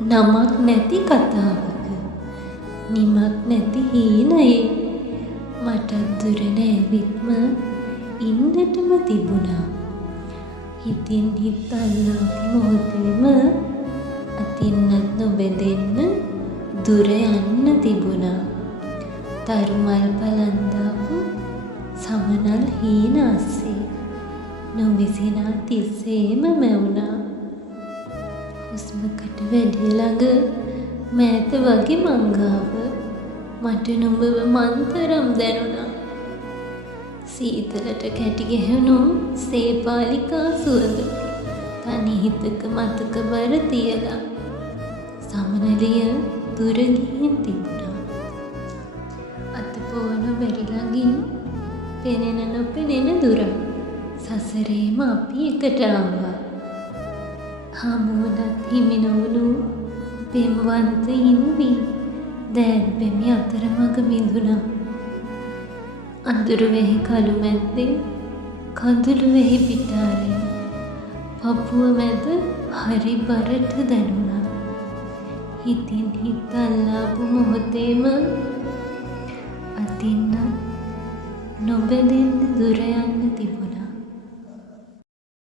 නමක් නැති කතාවක නිමක් නැති හීනයේ මටත් දුර නැවිත්ම ඉන්නටම තිබුණා. හිතින් හිත අල්ලාපු මොහොතේම අතින්නත් නොබෙදෙන්න දුර යන්න තිබුණා. තරුමල් පලන්දාපු සමනල් හීන අස්සේ නොවිසිනා තිස්සේම මැවුණා. හුස්මකට වැඩි ළඟ මෑත වගේ මංගාව මට නුඹව මන්තරම් දැනුණා. සීතලට කැටි ගැහුණු සේපාලිකා සුවඳ තනි හිතක මතක බර තියලා සමනලිය දුර ගිහින් තිබුණා. අතපොවන බැරි ළඟින් පෙනෙන නොපෙනෙන දුර සසරේම අපි එකට ආවා. හමුවනත් හිමි නොවුණු පෙම්වන්තයින් වී දෑත් බැමි අතරමඟ බිඳුණා. අඳුරු වෙහි කළු මැද්දේ කඳුළු වෙහි පිටාරෙන් පපුව මැද හරි බරට දැනුණා. හිතින් හිත අල්ලාපු මොහොතේම අතින්න නොබැදෙන්න දුර යන්න